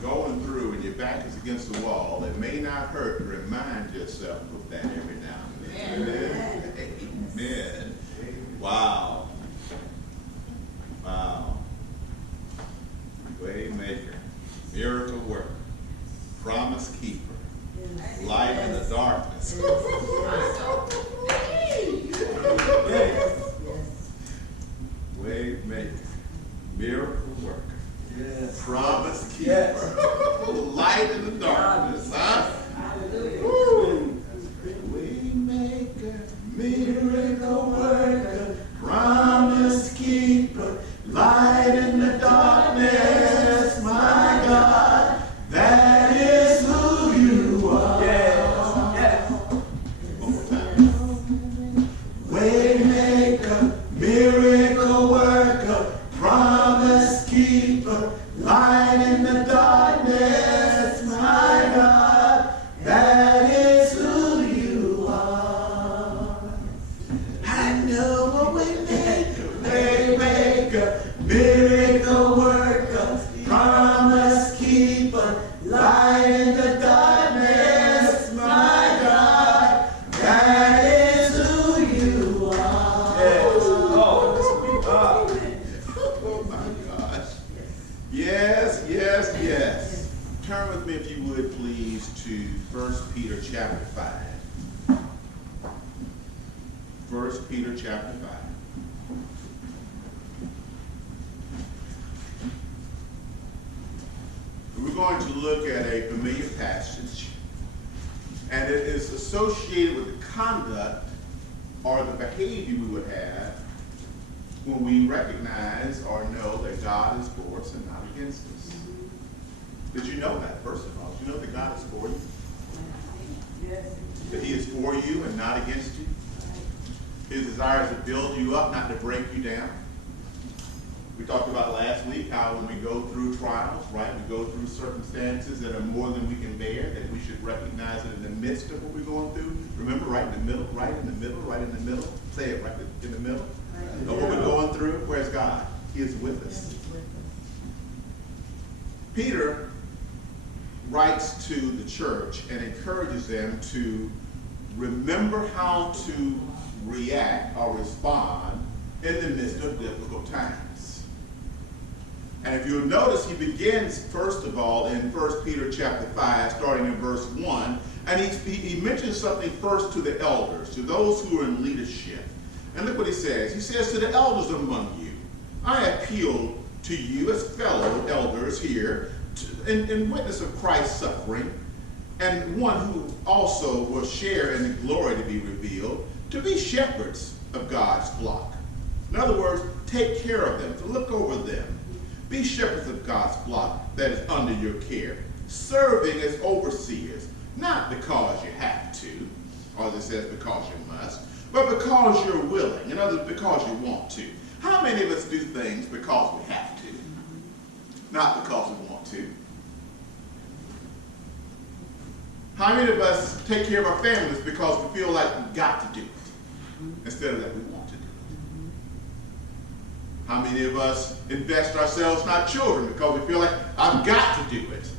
you're going through and your back is against the wall, it may not hurt to remind yourself of that every now and then. Amen. Amen. Wow. Wow. Waymaker, miracle worker, promise keeper, light in the darkness. Waymaker, miracle worker. Yes. Promise keeper. Yes. Light in the darkness. Huh? Woo. Waymaker, miracle worker, promise keeper, light in the darkness. My God, that is who you are. Yes. Yes. One more time. Waymaker, miracle worker, promise keeper, light in the darkness, my God, that is who you are. I know a waymaker, miracle worker, promise keeper, light in the darkness, my God, that is who you are. Yes. Oh my gosh. Yes, yes, yes. Turn with me, if you would, please, to 1 Peter chapter 5. 1 Peter chapter 5. We're going to look at a familiar passage, and it is associated with the conduct or the behavior we would have when we recognize or know that God is for us and not against us. Did you know that, first of all? Did you know that God is for you? Yes. That he is for you and not against you? His desire is to build you up, not to break you down. We talked about last week how when we go through trials, right, we go through circumstances that are more than we can bear, that we should recognize it in the midst of what we're going through. Remember, right in the middle, right in the middle, right in the middle. Say it, right in the middle. Of what we're going through, where's God? He is with us. Peter writes to the church and encourages them to remember how to react or respond in the midst of difficult times. And if you'll notice, he begins, first of all, in 1 Peter chapter 5, starting in verse 1, and he mentions something first to the elders, to those who are in leadership. And look what he says. He says, to the elders among you, I appeal to you as fellow elders here, in witness of Christ's suffering, and one who also will share in the glory to be revealed, to be shepherds of God's flock. In other words, take care of them, to look over them. Be shepherds of God's flock that is under your care, serving as overseers, not because you have to, or as it says, because you must, but because you're willing, in other words, because you want to. How many of us do things because we have to, not because we want to? How many of us take care of our families because we feel like we've got to do it, instead of that we want to do it? How many of us invest ourselves in our children because we feel like I've got to do it,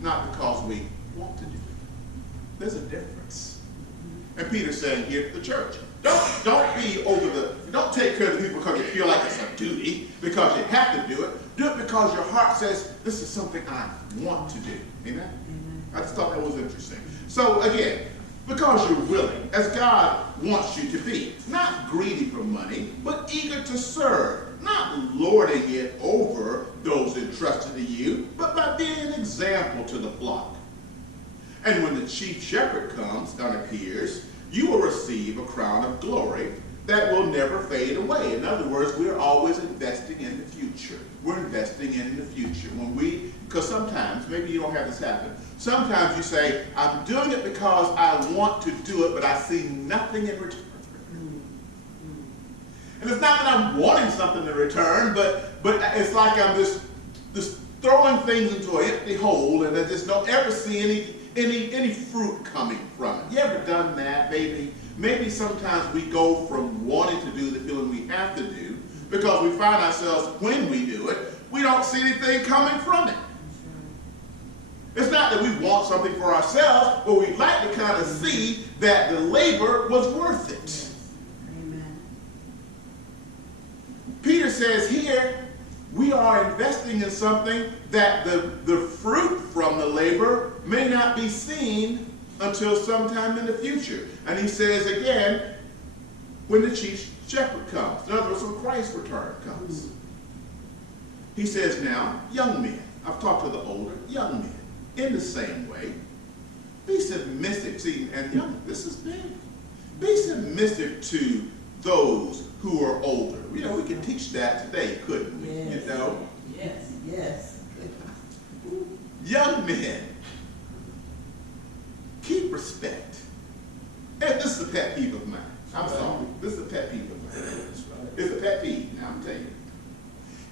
not because we want to do it? There's a difference. And Peter's saying here to the church, don't take care of the people because you feel like it's a duty, because you have to do it. Do it because your heart says, this is something I want to do. Amen? I just thought that was interesting. So again, because you're willing, as God wants you to be, not greedy for money, but eager to serve, not lording it over those entrusted to you, but by being an example to the flock. And when the chief shepherd comes and appears, you will receive a crown of glory that will never fade away. In other words, we're always investing in the future. We're investing in the future. Because sometimes, maybe you don't have this happen, sometimes you say, I'm doing it because I want to do it, but I see nothing in return. And it's not that I'm wanting something in return, but it's like I'm just throwing things into an empty hole, and I just don't ever see any fruit coming from it. You ever done that? Maybe sometimes we go from wanting to do the feeling we have to do, because we find ourselves, when we do it, we don't see anything coming from it. that we want something for ourselves, but we'd like to kind of see that the labor was worth it. Amen. Peter says here, we are investing in something that the fruit from the labor may not be seen until sometime in the future. And he says again, when the chief shepherd comes. In other words, when Christ's return comes. He says now, young men. I've talked to the older, young men. In the same way, be submissive. See, and young, this is big. Be submissive to those who are older. You know, we can teach that today, couldn't we? Yes. You know? Yes. Yes. Young men, keep respect. And this is a pet peeve of mine. I'm sorry. This is a pet peeve of mine. It's a pet peeve, now I'm telling you.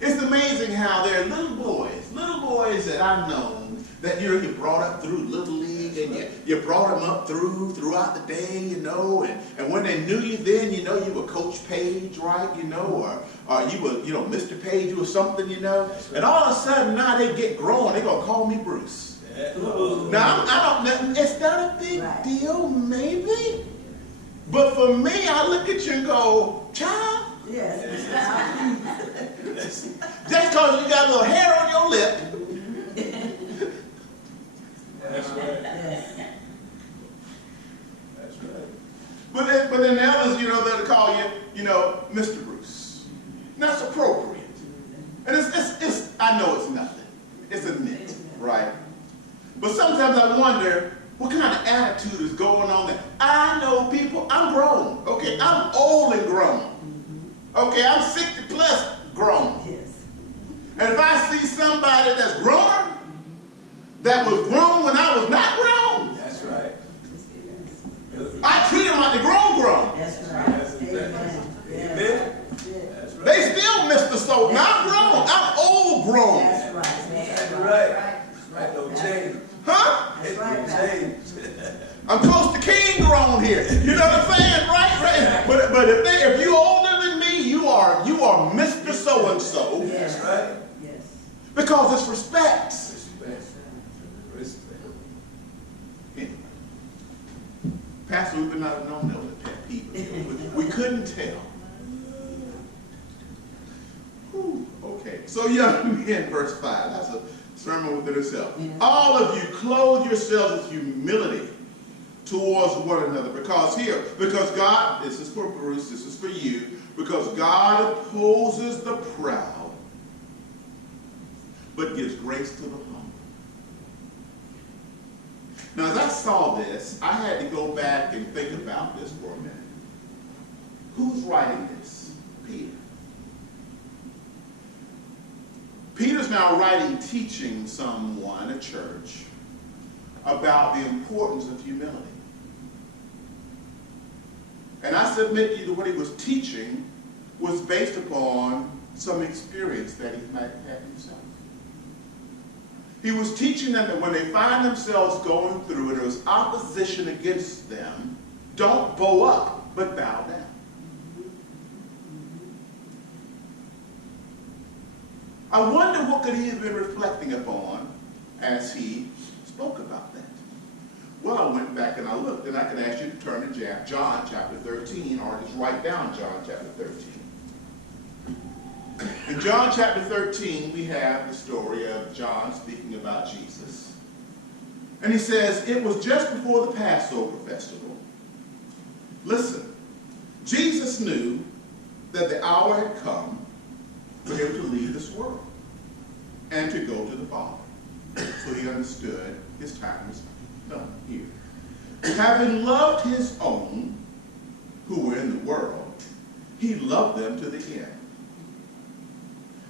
It's amazing how there are little boys that I've known that you brought up through Little League, and you brought them up throughout the day, you know, and when they knew you then, you know, you were Coach Page, right, you know, or you were, you know, Mr. Page or something, you know, and all of a sudden now they get grown, they're going to call me Bruce. Now, I don't, it's not a big deal, maybe, but for me, I look at you and go, child, Yes. just because you got a little hair on your lip. That's right. Yes. That's right. But then the others, you know, they'll call you, you know, Mr. Bruce. And that's appropriate. And it's I know it's nothing. It's a nit, right? But sometimes I wonder what kind of attitude is going on there. I know people, I'm grown, okay? I'm old and grown. Okay, I'm 60 plus grown. Yes. And if I see somebody that's grown, that was grown when I was not grown, That's right. I treat them like they're grown. That's right. Amen. Amen. Yes. That's right. They still Mr. So. Now I'm grown. I'm old grown. That's right. That's right. That's right. Don't change. Huh? That's right. Don't change. I'm close to king grown here. You know what I'm saying? Right? But if you older than me, you are Mr. So-and-so. Yes. That's right. Yes. Because it's respect. Respect. Respect. Anyway. Pastor, we've been not known that was a pet peeve. We couldn't tell. Whew, okay. So young men, verse 5. That's a sermon within itself. Yeah. All of you clothe yourselves with humility towards one another. Because God, this is for Bruce, this is for you, because God opposes the proud, but gives grace to the humble. Now, as I saw this, I had to go back and think about this for a minute. Who's writing this? Peter. Peter's now writing, teaching someone, a church, about the importance of humility. And I submit to you that what he was teaching was based upon some experience that he might have had himself. He was teaching them that when they find themselves going through and there was opposition against them, don't bow up, but bow down. I wonder what could he have been reflecting upon as he spoke about that. Well, I went back and I looked, and I can ask you to turn to John chapter 13, or just write down John chapter 13. In John chapter 13, we have the story of John speaking about Jesus. And he says, it was just before the Passover festival. Listen, Jesus knew that the hour had come for him to leave this world and to go to the Father. So he understood his time was done here. Having loved his own who were in the world, he loved them to the end.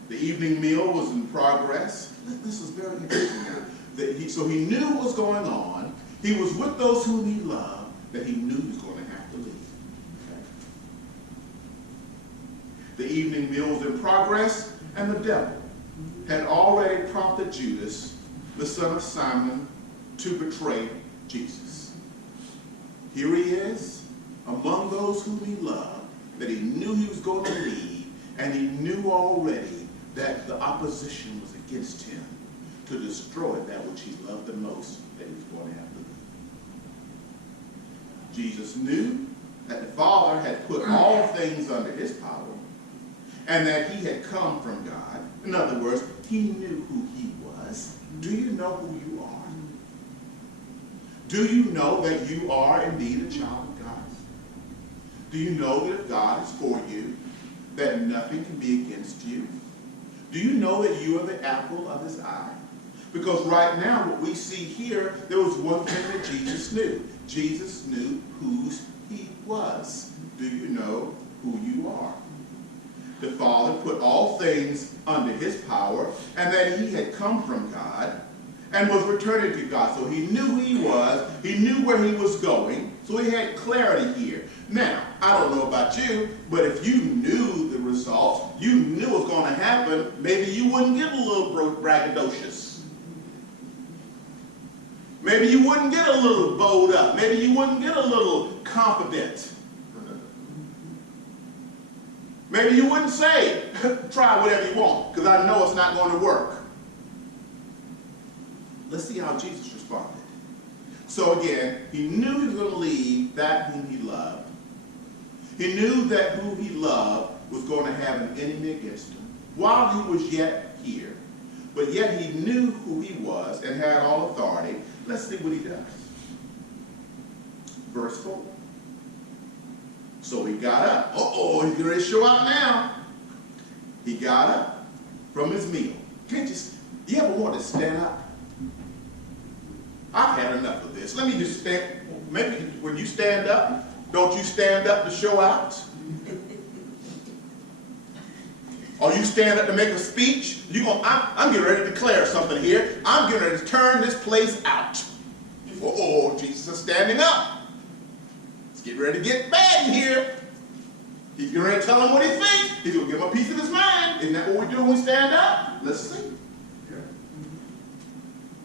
The evening meal was in progress. This is very interesting. So he knew what was going on. He was with those whom he loved, that he knew he was going to have to leave. Okay? The evening meal was in progress, and the devil had already prompted Judas, the son of Simon, to betray Jesus. Here he is, among those whom he loved, that he knew he was going to leave, and he knew already that the opposition was against him to destroy that which he loved the most. most that he was going to have to leave. Jesus knew that the Father had put all things under his power and that he had come from God. In other words, he knew who he was. Do you know who you are? Do you know that you are indeed a child of God? Do you know that if God is for you, that nothing can be against you? Do you know that you are the apple of his eye? Because right now, what we see here, there was one thing that Jesus knew. Jesus knew whose he was. Do you know who you are? The Father put all things under his power, and that he had come from God and was returning to God. So he knew who he was, he knew where he was going, so he had clarity here. Now, I don't know about you, but if you knew the results, you knew what was going to happen, maybe you wouldn't get a little braggadocious. Maybe you wouldn't get a little bowed up. Maybe you wouldn't get a little confident. Maybe you wouldn't say, try whatever you want, because I know it's not going to work. Let's see how Jesus responded. So again, he knew he was going to leave that whom he loved. He knew that who he loved was going to have an enemy against him while he was yet here. But yet he knew who he was and had all authority. Let's see what he does. Verse 4. So he got up. Uh-oh, he's going to show out now. He got up from his meal. You ever want to stand up? I've had enough of this. Let me just stand. Maybe when you stand up, don't you stand up to show out? Or you stand up to make a speech? I'm getting ready to declare something here. I'm getting ready to turn this place out. Uh-oh, Jesus is standing up. He's getting ready to get bad in here. He's getting ready to tell him what he thinks. He's going to give him a piece of his mind. Isn't that what we do when we stand up? Let's see.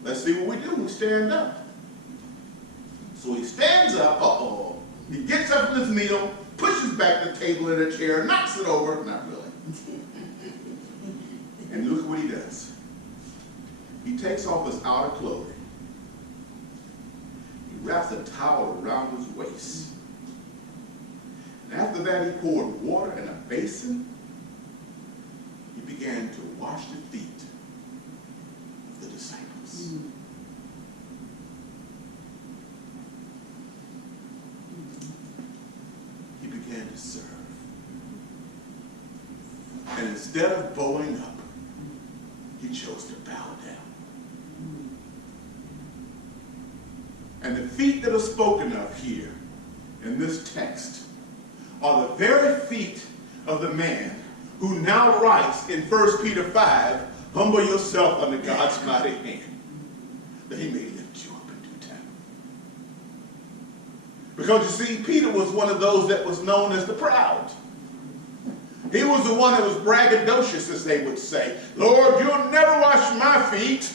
Let's see what we do when we stand up. So he stands up. Uh-oh. He gets up from his meal, pushes back the table in a chair, knocks it over. Not really. And look what he does. He takes off his outer clothing. He wraps a towel around his waist. And after that, he poured water in a basin. He began to wash the feet of the disciples. He began to serve. And instead of bowing up, he chose to bow down. And the feet that are spoken of here in this text are the very feet of the man who now writes in 1 Peter 5, humble yourself under God's mighty hand, that he may lift you up in due time. Because you see, Peter was one of those that was known as the proud. He was the one that was braggadocious, as they would say. Lord, you'll never wash my feet.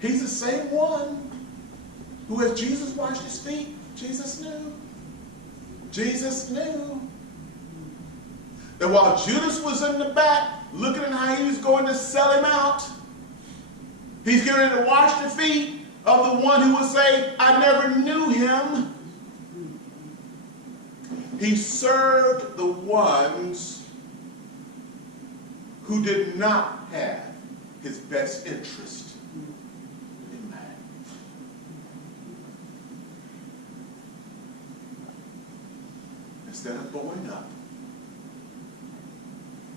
He's the same one who, as Jesus washed his feet, Jesus knew. Jesus knew that while Judas was in the back, looking at how he was going to sell him out, he's getting ready to wash the feet of the one who would say, I never knew him. He served the ones who did not have his best interest in mind. Instead of going up,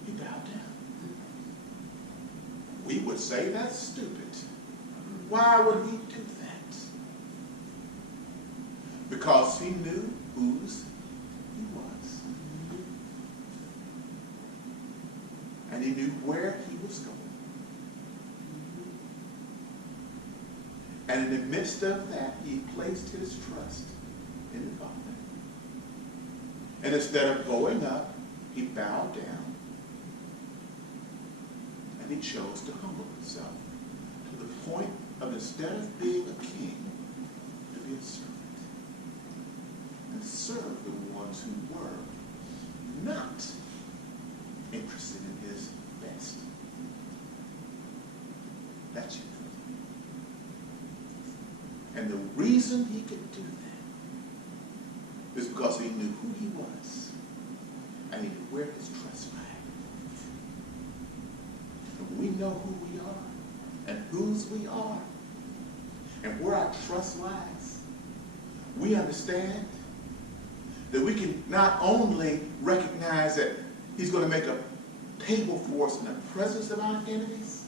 he bowed down. We would say that's stupid. Why would he do that? Because he knew whose he was. And he knew where he was going. And in the midst of that, he placed his trust in the Father. And instead of going up, he bowed down. And he chose to humble himself to the point of, instead of being a king, to be a servant. And serve the ones who were not interested in his best. That's humility. And the reason he could do that is because he knew who he was and he knew where his trust lay. And we know who we are and whose we are and where our trust lies. We understand that we can not only recognize that he's going to make a table for us in the presence of our enemies,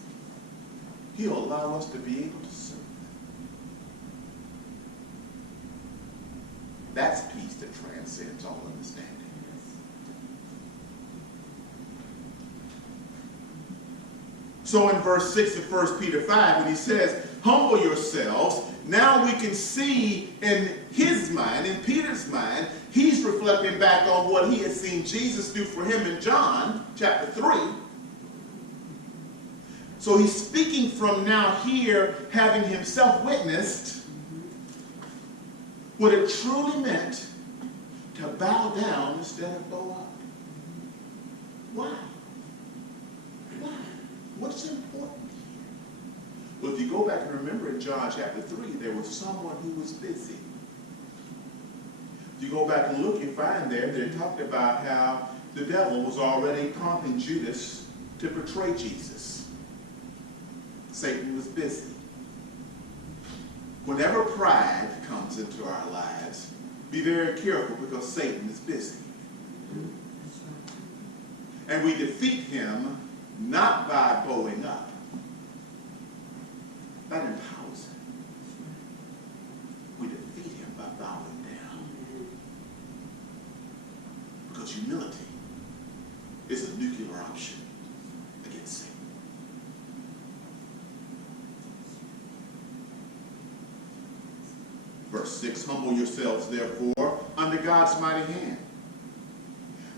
he'll allow us to be able to serve them. That's peace that transcends all understanding. So in verse 6 of 1 Peter 5, when he says, humble yourselves, now we can see in his mind, in Peter's mind, he's reflecting back on what he had seen Jesus do for him in John chapter 3. So he's speaking from now here, having himself witnessed what it truly meant to bow down instead of bow up. Why? Why? What's important here? Well, if you go back and remember in John chapter 3, there was someone who was busy. If you go back and look, you find there, they talked about how the devil was already prompting Judas to betray Jesus. Satan was busy. Whenever pride comes into our lives, be very careful because Satan is busy. And we defeat him not by bowing up. That empowers him. We defeat him by bowing down. Because humility is a nuclear option against Satan. Verse 6, humble yourselves therefore under God's mighty hand,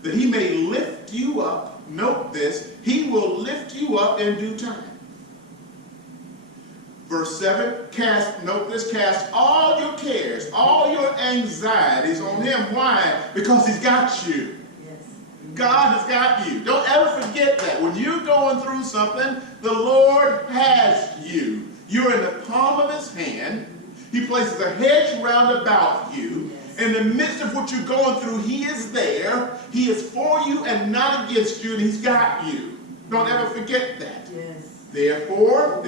that he may lift you up. Note this, he will lift you up in due time. Verse 7, note this, cast all your cares, all your anxieties on him. Why? Because he's got you. Yes. God has got you. Don't ever forget that. When you're going through something, the Lord has you. You're in the palm of his hand. He places a hedge round about you. Yes. In the midst of what you're going through, he is there. He is for you and not against you, and he's got you. Don't ever forget that. Yes. Therefore,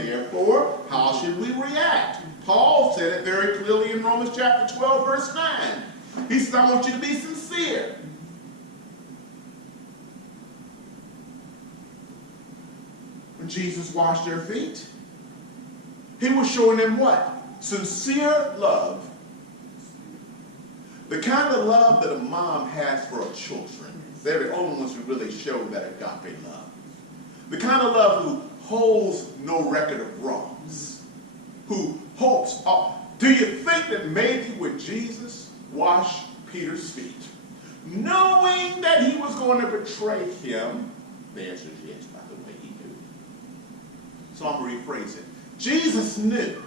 how should we react? Paul said it very clearly in Romans chapter 12, verse 9. He said, I want you to be sincere. When Jesus washed their feet, he was showing them what? Sincere love. The kind of love that a mom has for her children. They're the only ones who really show that agape love. The kind of love who holds no record of wrongs. Who hopes. Do you think that maybe when Jesus washed Peter's feet, knowing that he was going to betray him, the answer is yes, by the way he knew. So I'm going to rephrase it. Jesus knew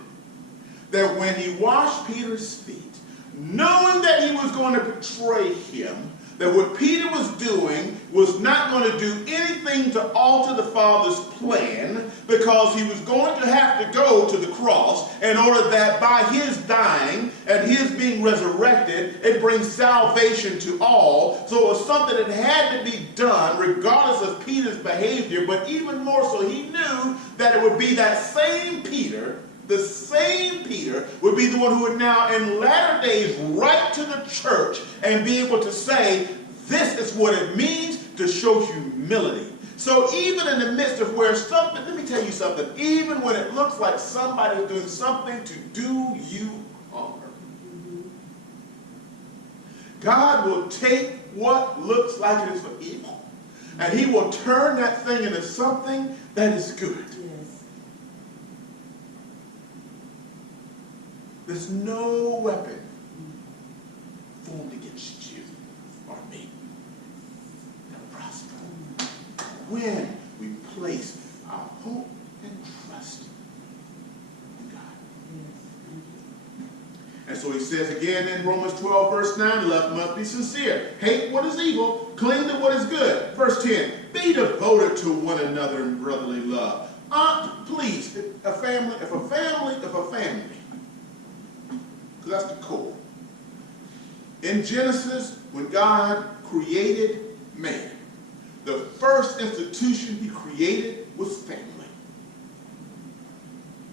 that when he washed Peter's feet, knowing that he was going to betray him, that what Peter was doing was not going to do anything to alter the Father's plan, because he was going to have to go to the cross in order that by his dying and his being resurrected, it brings salvation to all. So it was something that had to be done regardless of Peter's behavior, but even more so, he knew that it would be that same Peter, the same Peter, would be the one who would now in latter days write to the church and be able to say, this is what it means to show humility. So even in the midst of where something, let me tell you something, even when it looks like somebody is doing something to do you harm, God will take what looks like it is for evil, and he will turn that thing into something that is good. Yes. There's no weapon formed against you or me that'll prosper when we place our hope and trust in God. And so he says again in Romans 12, verse 9, love must be sincere. Hate what is evil, cling to what is good. Verse 10, be devoted to one another in brotherly love. Please, if a family, because that's the core. In Genesis, when God created man, the first institution he created was family.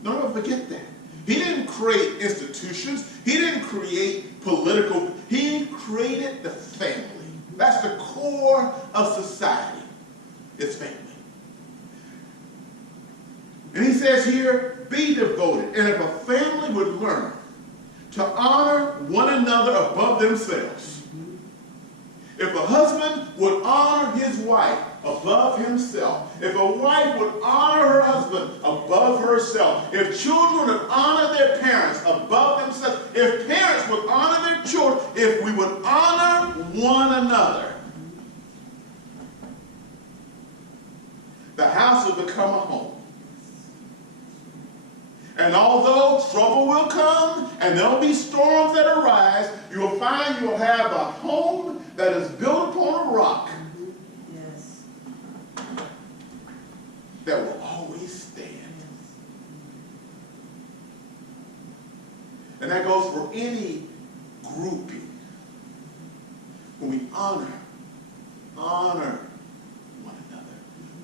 Don't ever forget that. He didn't create institutions. He didn't create political. He created the family. That's the core of society. It's family. And he says here, be devoted. And if a family would learn to honor one another above themselves, if a husband would honor his wife above himself, if a wife would honor her husband above herself, if children would honor their parents above themselves, if parents would honor their children, if we would honor one another, the house will become a home. And although trouble will come and there will be storms that arise, you will find you will have a home that is built upon a rock. Yes. That will always stand. And that goes for any grouping. When we honor one another.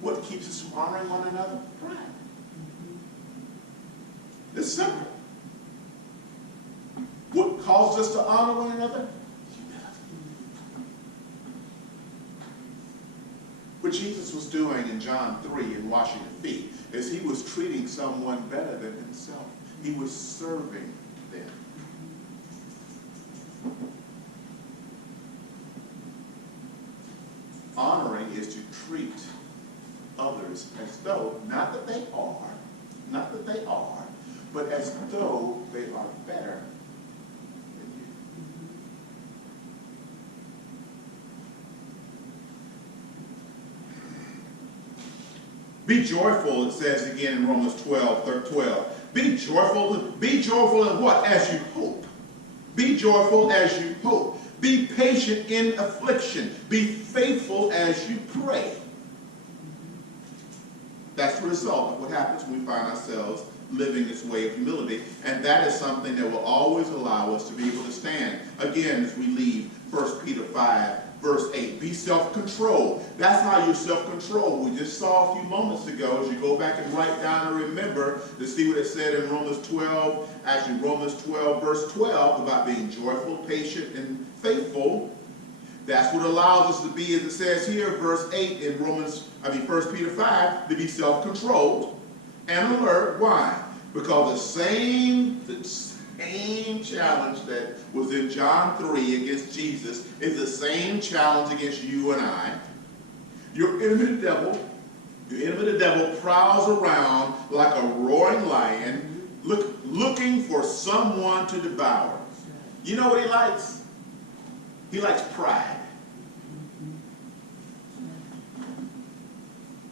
What keeps us from honoring one another? Pride. It's simple. What causes us to honor one another? Humility. What Jesus was doing in John 3 in washing the feet is he was treating someone better than himself. He was serving them. Honoring is to treat others as though, not that they are, but as though they are better than you. Be joyful, it says again in Romans 12. Be joyful in what? As you hope. Be joyful as you hope. Be patient in affliction. Be faithful as you pray. That's the result of what happens when we find ourselves living this way of humility. And that is something that will always allow us to be able to stand. Again, as we leave 1 Peter 5, verse 8, be self-controlled. That's how you're self-controlled. We just saw a few moments ago, as you go back and write down and remember to see what it said in Romans 12, verse 12, about being joyful, patient, and faithful. That's what allows us to be, as it says here, verse 8 in 1 Peter 5, to be self-controlled and alert. Why? Because the same challenge that was in John 3 against Jesus is the same challenge against you and I. Your enemy, the devil, prowls around like a roaring lion, looking for someone to devour. You know what he likes? He likes pride.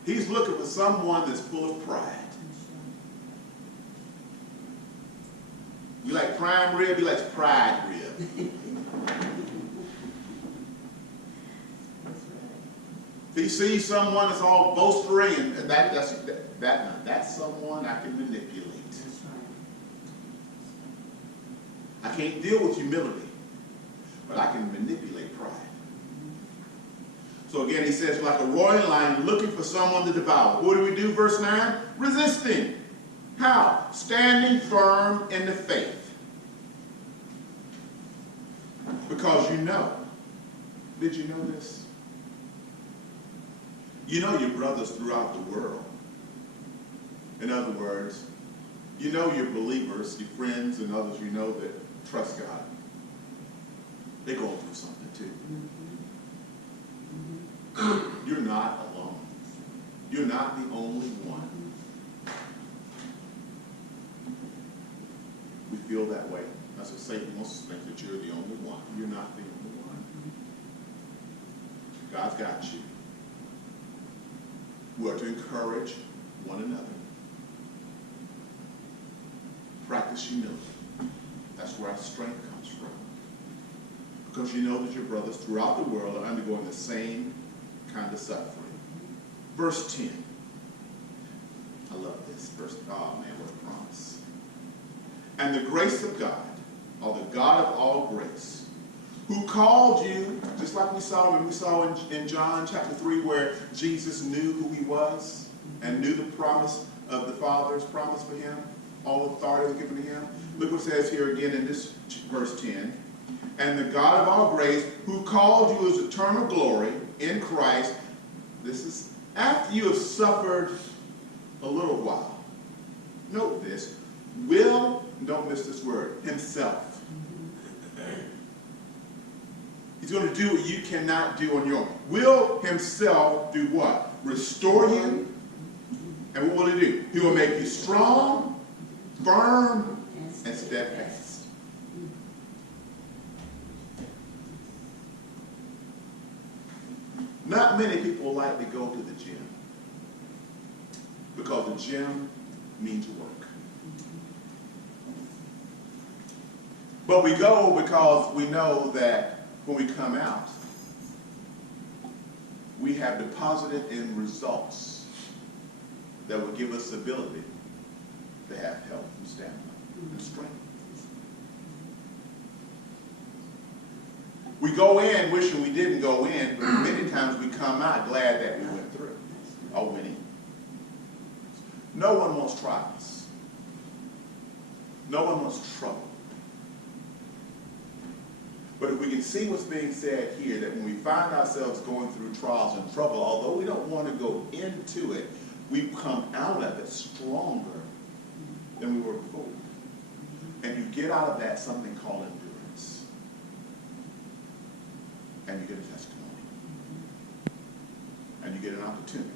He's looking for someone that's full of pride. You like prime rib, he likes pride rib. If he sees someone that's all boastering, and that's someone I can manipulate. I can't deal with humility, but I can manipulate pride. So again, he says, like a roaring lion looking for someone to devour. What do we do? Verse 9, resisting. How? Standing firm in the faith. Because you know. Did you know this? You know your brothers throughout the world. In other words, you know your believers, your friends and others you know that trust God. They're going through something too. You're not alone. You're not the only one. We feel that way. That's what Satan wants to think, that you're the only one. You're not the only one. God's got you. We are to encourage one another. Practice humility. That's where our strength comes from. Because you know that your brothers throughout the world are undergoing the same kind of suffering. Verse 10. I love this. Verse, oh man, what a promise. And the grace of God, or the God of all grace, who called you, just like we saw in John chapter 3, where Jesus knew who he was and knew the promise of the Father's promise for him, all authority was given to him. Look what it says here again in this verse 10. And the God of all grace, who called you as eternal glory in Christ, this is after you have suffered a little while. Note this, will, don't miss this word, himself. He's going to do what you cannot do on your own. Will himself do what? Restore you. And what will he do? He will make you strong, firm, and steadfast. Not many people like to go to the gym because the gym means work. But we go because we know that when we come out, we have deposited in results that will give us the ability to have health and stamina and strength. We go in wishing we didn't go in, but many times we come out glad that we went through or winning. No one wants trials. No one wants trouble. But if we can see what's being said here, that when we find ourselves going through trials and trouble, although we don't want to go into it, we come out of it stronger than we were before. And you get out of that something called endurance. And you get a testimony. And you get an opportunity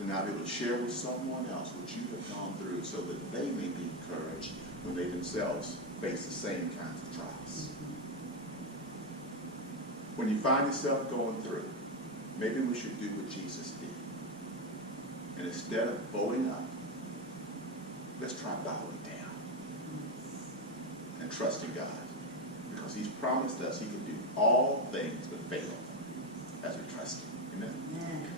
to now be able to share with someone else what you have gone through so that they may be encouraged when they themselves face the same kinds of trials. When you find yourself going through, maybe we should do what Jesus did. And instead of bowing up, let's try bowing down and trusting God. Because he's promised us he can do all things but fail as we trust him. Amen? Amen.